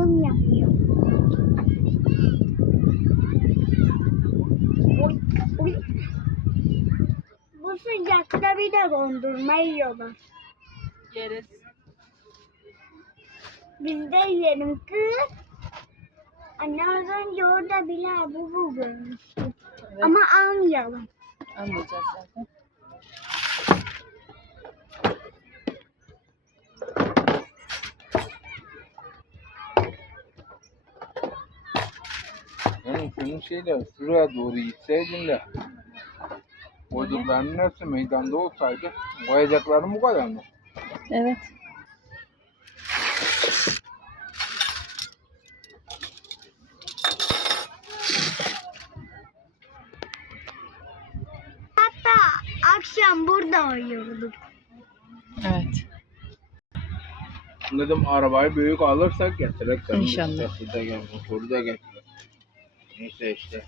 odun yapıyor. Oy, oy. Bu sıcakta bir de dondurma yiyorlar. Yeriz. Biz de yiyelim kız. Anne az önce orada bile bu görmüştüm. Evet. Ama almayalım. Anlayacağız zaten. Yani şunun şeyle şuraya doğru gitseydin de koyduklarının hepsi meydanda olsaydı koyacaklarım bu kadar mı? Evet. Hatta akşam burada uyuyorduk. Evet. Dedim arabayı büyük alırsak getirek. İnşallah. Motoru da gel, motoru da getirek. Neyse işte.